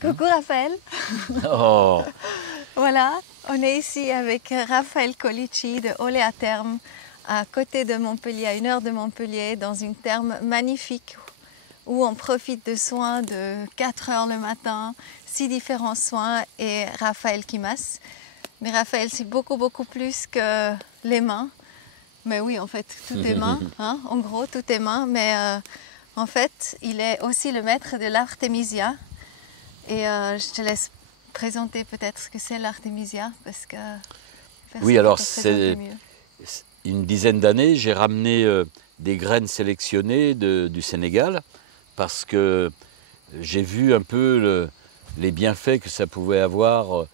Coucou Raphaël. Oh, Voilà, on est ici avec Raphaël Colici de Olea Therme, à côté de Montpellier, à 1 heure de Montpellier, dans une therme magnifique où on profite de soins de 4 heures le matin, 6 différents soins et Raphaël qui masse. Mais Raphaël, c'est beaucoup plus que les mains. Mais oui, en fait, tout est main, hein, en gros, tout est main. Mais en fait, il est aussi le maître de l'Artemisia. Et je te laisse présenter peut-être ce que c'est l'Artemisia, parce que oui, alors c'est une dizaine d'années, j'ai ramené des graines sélectionnées du Sénégal parce que j'ai vu un peu les bienfaits que ça pouvait avoir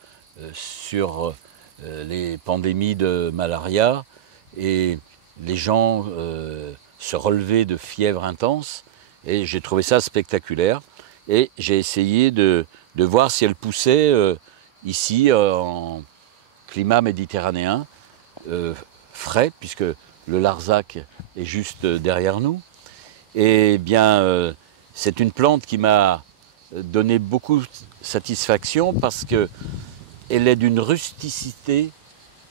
sur les pandémies de malaria, et les gens se relevaient de fièvre intense, et j'ai trouvé ça spectaculaire. Et j'ai essayé de voir si elle poussait ici en climat méditerranéen, frais, puisque le Larzac est juste derrière nous. Et bien, c'est une plante qui m'a donné beaucoup de satisfaction parce qu'elle est d'une rusticité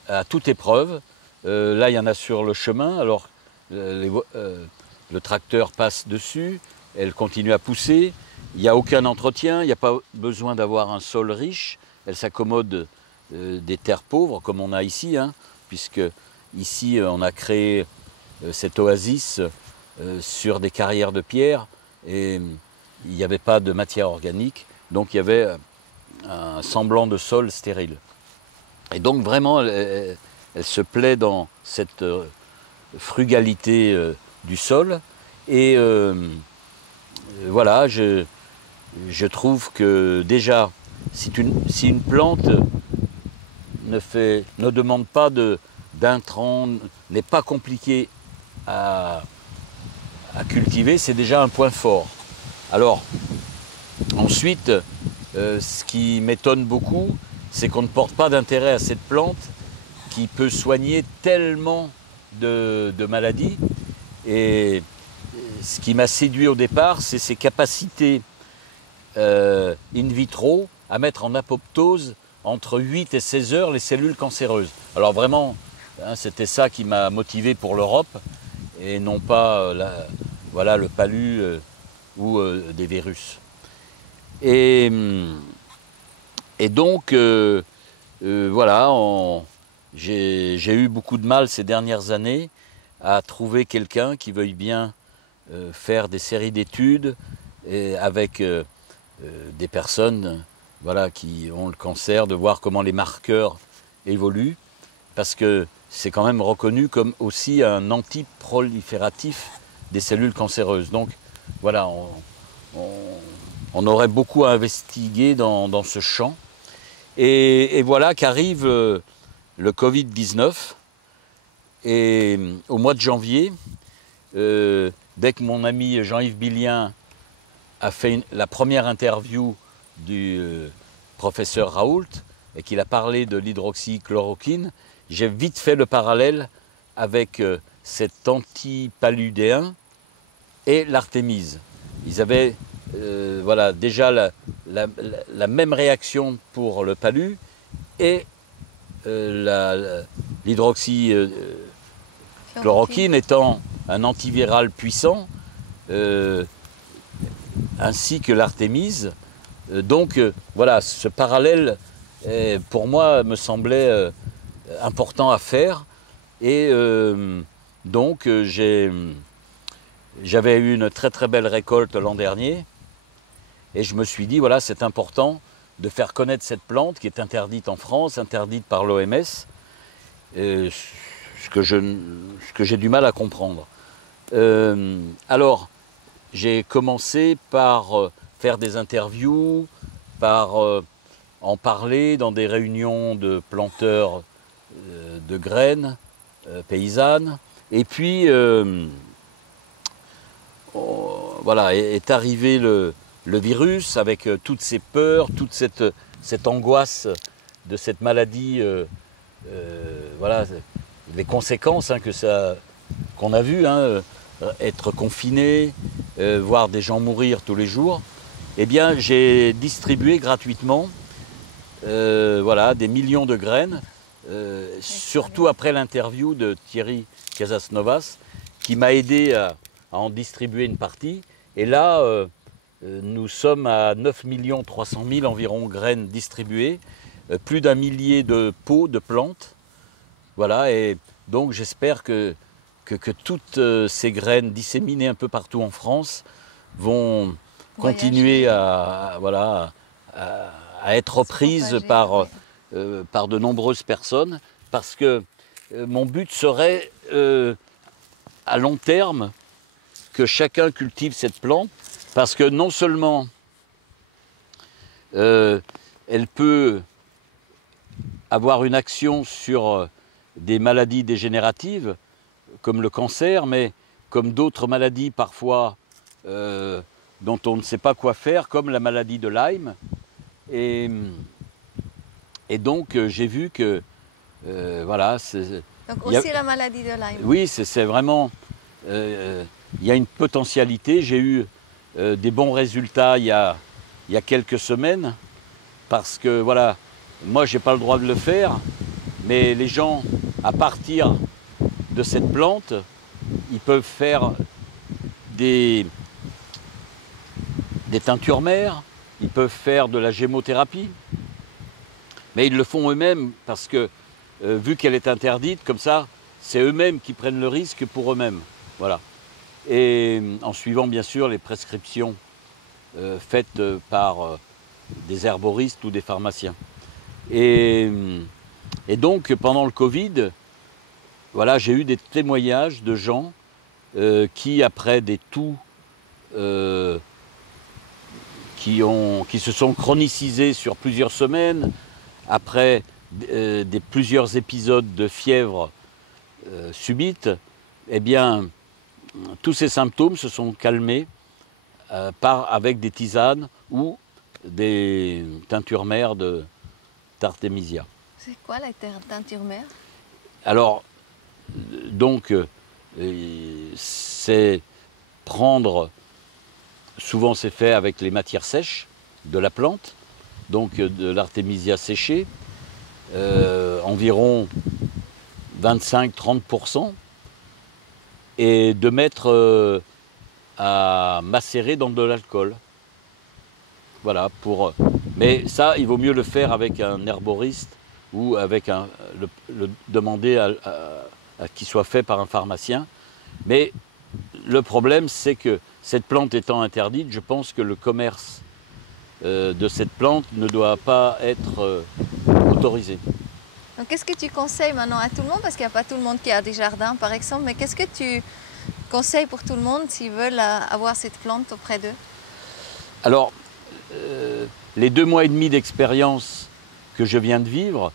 à toute épreuve. Là, il y en a sur le chemin, alors le tracteur passe dessus, elle continue à pousser. Il n'y a aucun entretien, il n'y a pas besoin d'avoir un sol riche. Elle s'accommode des terres pauvres, comme on a ici, hein, puisque ici on a créé cette oasis sur des carrières de pierre, et il n'y avait pas de matière organique, donc il y avait un semblant de sol stérile. Et donc vraiment, elle se plaît dans cette frugalité du sol, et voilà, je trouve que déjà, si une plante ne demande pas d'intrants, n'est pas compliquée à cultiver, c'est déjà un point fort. Alors, ensuite, ce qui m'étonne beaucoup, c'est qu'on ne porte pas d'intérêt à cette plante qui peut soigner tellement de maladies. Et ce qui m'a séduit au départ, c'est ses capacités in vitro à mettre en apoptose entre 8 et 16 heures les cellules cancéreuses. Alors vraiment, hein, c'était ça qui m'a motivé pour l'Europe, et non pas voilà, le palu ou des virus. Et donc, voilà, j'ai eu beaucoup de mal ces dernières années à trouver quelqu'un qui veuille bien faire des séries d'études avec des personnes voilà, qui ont le cancer, de voir comment les marqueurs évoluent, parce que c'est quand même reconnu comme aussi un antiprolifératif des cellules cancéreuses. Donc voilà, on aurait beaucoup à investiguer dans ce champ. Et voilà qu'arrive le Covid-19, et au mois de janvier, dès que mon ami Jean-Yves Billien a fait la première interview du professeur Raoult et qu'il a parlé de l'hydroxychloroquine, j'ai vite fait le parallèle avec cet antipaludéen et l'artémise. Ils avaient voilà, déjà la même réaction pour le palu, et l'hydroxychloroquine étant un antiviral puissant, ainsi que l'artémise. Donc voilà, ce parallèle pour moi me semblait important à faire, et donc j'avais eu une très belle récolte l'an dernier, et je me suis dit voilà, c'est important de faire connaître cette plante qui est interdite en France, interdite par l'OMS, ce que j'ai du mal à comprendre. Alors j'ai commencé par faire des interviews, par en parler dans des réunions de planteurs de graines paysannes. Et puis, voilà, est arrivé le virus avec toutes ces peurs, toute cette angoisse de cette maladie, voilà, les conséquences hein, qu'on a vues, hein, être confiné, voir des gens mourir tous les jours. eh bien, j'ai distribué gratuitement voilà, des millions de graines, surtout après l'interview de Thierry Casasnovas, qui m'a aidé à en distribuer une partie. Et là, nous sommes à 9 300 000 environ graines distribuées, plus d'1 millier de pots de plantes. Voilà, et donc j'espère que toutes ces graines disséminées un peu partout en France vont continuer voilà, à être reprises par de nombreuses personnes, parce que mon but serait à long terme que chacun cultive cette plante, parce que non seulement elle peut avoir une action sur des maladies dégénératives comme le cancer, mais comme d'autres maladies parfois dont on ne sait pas quoi faire, comme la maladie de Lyme. Et donc j'ai vu que voilà. Donc aussi la maladie de Lyme. Oui, c'est vraiment. Il y a une potentialité. J'ai eu des bons résultats il y a quelques semaines, parce que voilà, moi j'ai pas le droit de le faire, mais les gens, à partir de cette plante, ils peuvent faire des teintures mères, ils peuvent faire de la gémothérapie, mais ils le font eux-mêmes parce que vu qu'elle est interdite, comme ça, c'est eux-mêmes qui prennent le risque pour eux-mêmes. Voilà. Et en suivant bien sûr les prescriptions faites par des herboristes ou des pharmaciens. Et donc pendant le Covid, voilà, j'ai eu des témoignages de gens qui, après des toux qui se sont chronicisés sur plusieurs semaines, après plusieurs épisodes de fièvre subite, eh bien, tous ces symptômes se sont calmés avec des tisanes ou des teintures mères d'artémisia. C'est quoi la teinture mère? Alors, donc, c'est prendre, souvent c'est fait avec les matières sèches de la plante, donc de l'artémisia séchée, environ 25-30%, et de mettre à macérer dans de l'alcool. Voilà, mais ça, il vaut mieux le faire avec un herboriste ou avec le demander à qu'il soit fait par un pharmacien. Mais le problème, c'est que cette plante étant interdite, je pense que le commerce de cette plante ne doit pas être autorisé. Donc qu'est-ce que tu conseilles maintenant à tout le monde? Parce qu'il n'y a pas tout le monde qui a des jardins par exemple, mais qu'est-ce que tu conseilles pour tout le monde s'ils veulent avoir cette plante auprès d'eux? Alors, les 2 mois et demi d'expérience que je viens de vivre,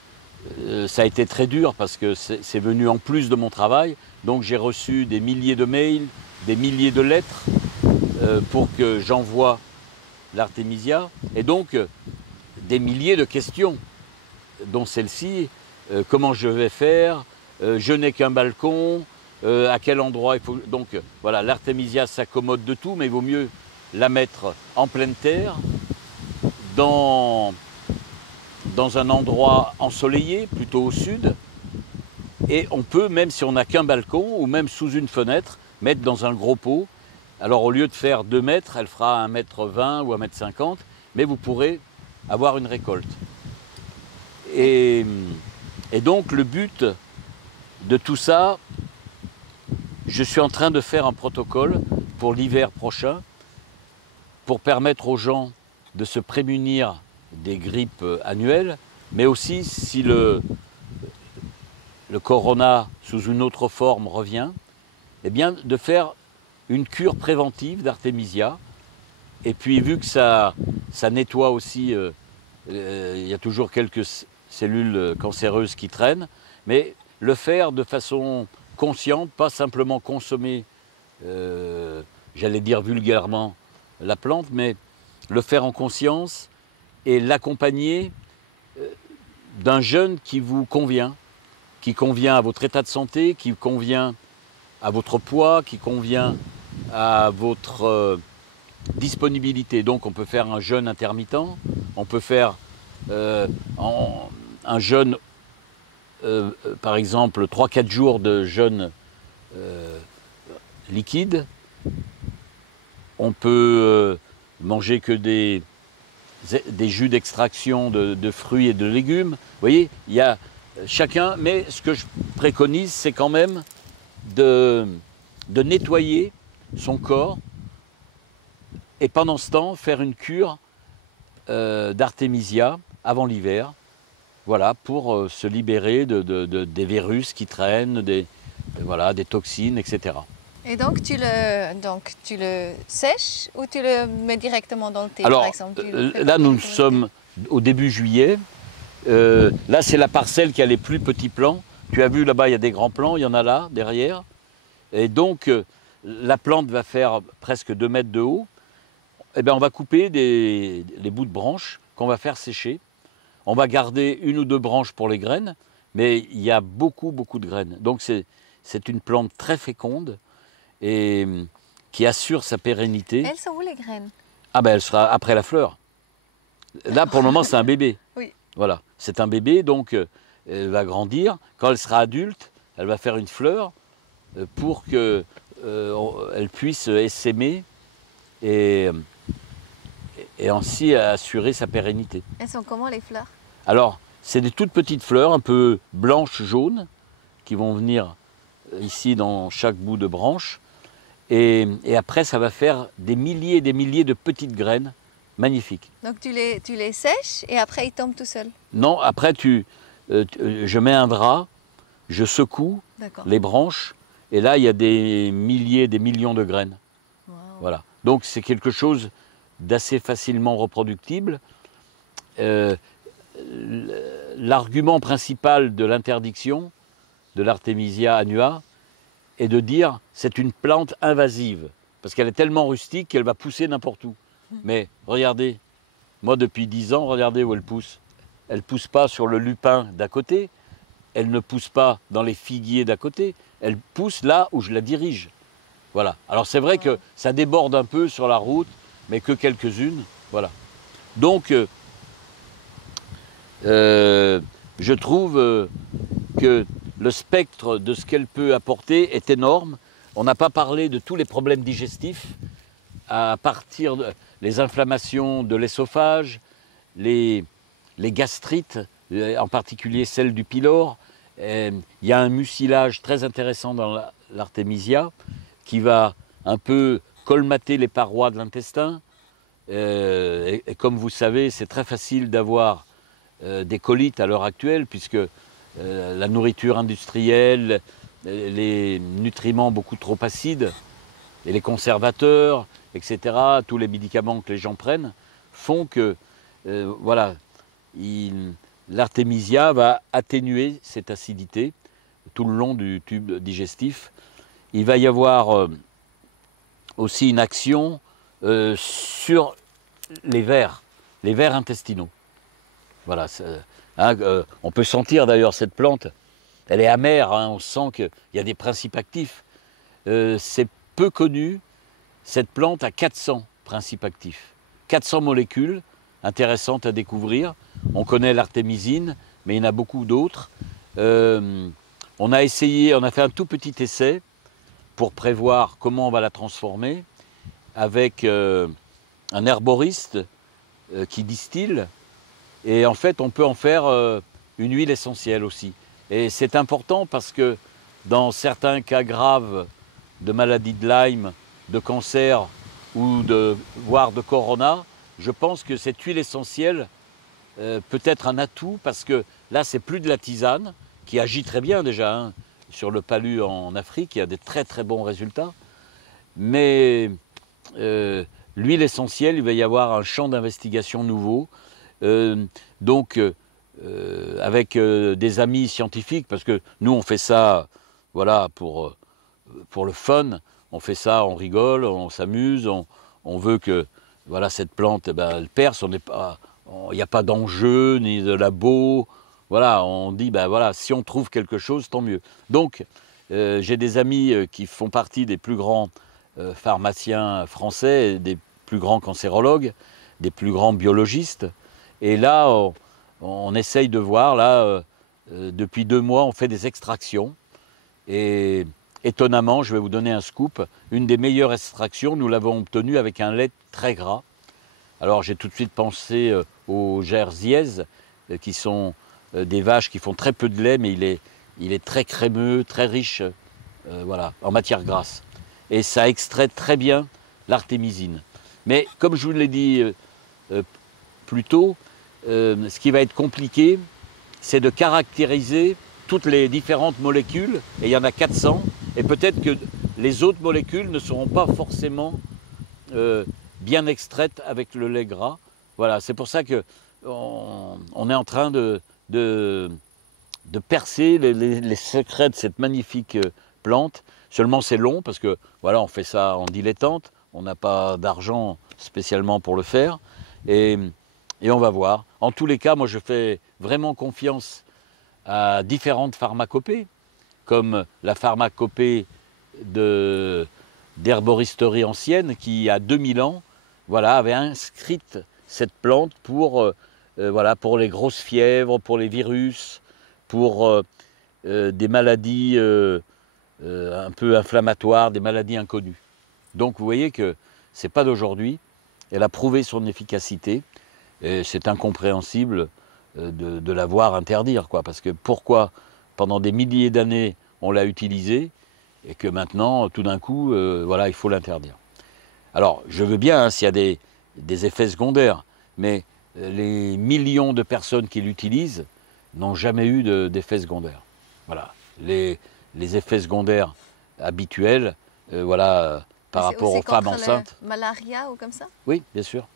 ça a été très dur parce que c'est venu en plus de mon travail. Donc j'ai reçu des milliers de mails, des milliers de lettres pour que j'envoie l'artémisia. Et donc des milliers de questions, dont celle-ci, comment je vais faire, je n'ai qu'un balcon, à quel endroit il faut... Donc voilà, l'artémisia s'accommode de tout, mais il vaut mieux la mettre en pleine terre, dans un endroit ensoleillé, plutôt au sud. Et on peut, même si on n'a qu'un balcon, ou même sous une fenêtre, mettre dans un gros pot. Alors au lieu de faire 2 mètres, elle fera 1,20 m ou 1,50 m, mais vous pourrez avoir une récolte. Et donc le but de tout ça, je suis en train de faire un protocole pour l'hiver prochain, pour permettre aux gens de se prémunir des grippes annuelles, mais aussi si le corona sous une autre forme revient, eh bien de faire une cure préventive d'artémisia. Et puis vu que ça nettoie aussi, il y a toujours quelques cellules cancéreuses qui traînent, mais le faire de façon consciente, pas simplement consommer, j'allais dire vulgairement, la plante, mais le faire en conscience et l'accompagner d'un jeûne qui vous convient, à votre état de santé, qui convient à votre poids, qui convient à votre disponibilité. Donc on peut faire un jeûne intermittent, on peut faire un jeûne, par exemple 3-4 jours de jeûne liquide. On peut manger que des jus d'extraction de fruits et de légumes. Vous voyez, il y a chacun, mais ce que je préconise, c'est quand même de nettoyer son corps et pendant ce temps, faire une cure d'artémisia avant l'hiver, voilà, pour se libérer des virus qui traînent, des toxines, etc. Et donc tu le sèches ou tu le mets directement dans le thé, Alors, par exemple? là, nous sommes au début juillet. Là, c'est la parcelle qui a les plus petits plants. Tu as vu là-bas, il y a des grands plants, il y en a là, derrière. Et donc, la plante va faire presque 2 mètres de haut. Eh bien, on va couper les bouts de branches qu'on va faire sécher. On va garder 1 ou 2 branches pour les graines, mais il y a beaucoup, beaucoup de graines. Donc, c'est une plante très féconde et qui assure sa pérennité. Elles sont où les graines? Ah ben, elle sera après la fleur. Là, pour le moment, c'est un bébé. Oui. Voilà, c'est un bébé, donc elle va grandir. Quand elle sera adulte, elle va faire une fleur pour qu'elle puisse essaimer et ainsi assurer sa pérennité. Elles sont comment les fleurs? Alors, c'est des toutes petites fleurs, un peu blanches, jaunes, qui vont venir ici dans chaque bout de branche. Et après, ça va faire des milliers et des milliers de petites graines magnifiques. Donc tu les sèches et après ils tombent tout seuls? Non, après, je mets un drap, je secoue les branches, et là, il y a des milliers, des millions de graines. Wow. Voilà. Donc, c'est quelque chose d'assez facilement reproductible. L'argument principal de l'interdiction de l'Artemisia annua est de dire c'est une plante invasive, parce qu'elle est tellement rustique qu'elle va pousser n'importe où. Mais regardez, moi depuis 10 ans, regardez où elle pousse. Elle ne pousse pas sur le lupin d'à côté, elle ne pousse pas dans les figuiers d'à côté, elle pousse là où je la dirige. Voilà. Alors c'est vrai que ça déborde un peu sur la route, mais que quelques-unes. Voilà. Donc, je trouve que le spectre de ce qu'elle peut apporter est énorme. On n'a pas parlé de tous les problèmes digestifs, à partir des inflammations de l'esophage, les gastrites, en particulier celle du pylore. Il y a un mucilage très intéressant dans l'artémisia qui va un peu colmater les parois de l'intestin. Et comme vous savez, c'est très facile d'avoir des colites à l'heure actuelle, puisque la nourriture industrielle, les nutriments beaucoup trop acides, et les conservateurs, etc., tous les médicaments que les gens prennent, font que voilà, l'artémisia va atténuer cette acidité tout le long du tube digestif. Il va y avoir aussi une action sur les vers intestinaux. Voilà, on peut sentir d'ailleurs cette plante, elle est amère, hein, on sent qu'il y a des principes actifs. C'est peu connu, cette plante a 400 principes actifs, 400 molécules intéressantes à découvrir. On connaît l'artémisine, mais il y en a beaucoup d'autres. On a fait un tout petit essai pour prévoir comment on va la transformer avec un herboriste qui distille. Et en fait, on peut en faire une huile essentielle aussi. Et c'est important parce que dans certains cas graves de maladie de Lyme, de cancer ou voire de corona, je pense que cette huile essentielle peut être un atout parce que là, c'est plus de la tisane qui agit très bien déjà hein, sur le palu en Afrique, il y a des très très bons résultats. Mais l'huile essentielle, il va y avoir un champ d'investigation nouveau. Avec des amis scientifiques, parce que nous on fait ça voilà, pour le fun, on fait ça, on rigole, on s'amuse, on veut que voilà, cette plante elle perce, il n'y a pas d'enjeu ni de labo, voilà, on dit voilà, si on trouve quelque chose, tant mieux. Donc j'ai des amis qui font partie des plus grands pharmaciens français, des plus grands cancérologues, des plus grands biologistes. Et là, on essaye de voir, là, depuis 2 mois, on fait des extractions. Et étonnamment, je vais vous donner un scoop, une des meilleures extractions, nous l'avons obtenue avec un lait très gras. Alors j'ai tout de suite pensé aux Jerseys, qui sont des vaches qui font très peu de lait, mais il est très crémeux, très riche voilà, en matière grasse. Et ça extrait très bien l'artémisine. Mais comme je vous l'ai dit plus tôt, ce qui va être compliqué, c'est de caractériser toutes les différentes molécules, et il y en a 400, et peut-être que les autres molécules ne seront pas forcément bien extraites avec le lait gras. Voilà, c'est pour ça qu'on est en train de percer les secrets de cette magnifique plante. Seulement c'est long parce que voilà, on fait ça en dilettante, on n'a pas d'argent spécialement pour le faire, et on va voir. En tous les cas, moi je fais vraiment confiance à différentes pharmacopées, comme la pharmacopée d'herboristerie ancienne qui, à 2000 ans, voilà, avait inscrite cette plante pour, voilà, pour les grosses fièvres, pour les virus, pour des maladies un peu inflammatoires, des maladies inconnues. Donc vous voyez que ce n'est pas d'aujourd'hui, elle a prouvé son efficacité, et c'est incompréhensible de la voir interdire, quoi, parce que pourquoi pendant des milliers d'années on l'a utilisée et que maintenant tout d'un coup voilà, il faut l'interdire. Alors je veux bien hein, s'il y a des effets secondaires, mais les millions de personnes qui l'utilisent n'ont jamais eu d'effets secondaires. Voilà, les effets secondaires habituels voilà, par rapport aux femmes enceintes. Malaria ou comme ça? Oui, bien sûr.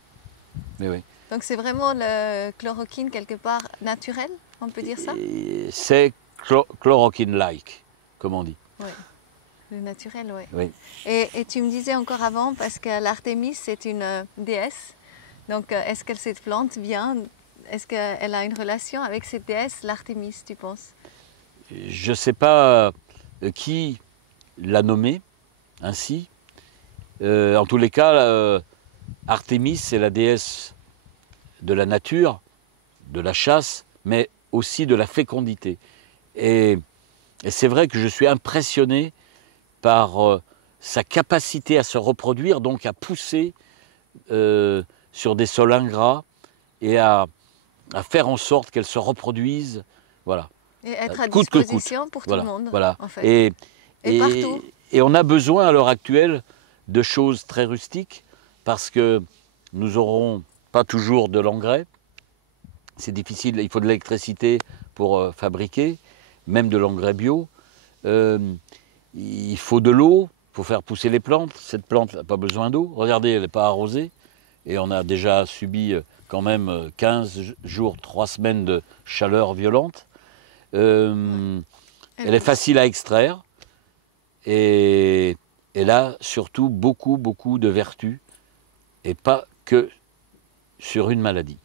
Mais oui. Donc c'est vraiment le chloroquine quelque part naturel, on peut dire ça? C'est chloroquine-like, comme on dit. Oui, le naturel, oui. Oui. Et tu me disais encore avant, parce que l'Artémis c'est une déesse, donc est-ce qu'elle se plante bien? Est-ce qu'elle a une relation avec cette déesse, l'Artémis, tu penses? Je ne sais pas qui l'a nommée ainsi. En tous les cas, Artémis, c'est la déesse de la nature, de la chasse, mais aussi de la fécondité. Et c'est vrai que je suis impressionné par sa capacité à se reproduire, donc à pousser sur des sols ingrats et à faire en sorte qu'elle se reproduise, voilà. Et être à coûte que disposition coûte. pour Voilà, tout le monde, voilà. en fait. Et partout. Et on a besoin à l'heure actuelle de choses très rustiques parce que nous n'aurons pas toujours de l'engrais. C'est difficile, il faut de l'électricité pour fabriquer, même de l'engrais bio. Il faut de l'eau, il faut faire pousser les plantes. Cette plante n'a pas besoin d'eau. Regardez, elle n'est pas arrosée. Et on a déjà subi quand même 15 jours, 3 semaines de chaleur violente. Elle est facile à extraire. Et elle a surtout beaucoup, beaucoup de vertus. Et pas que sur une maladie.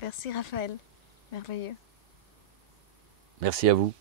Merci Raphaël, merveilleux. Merci à vous.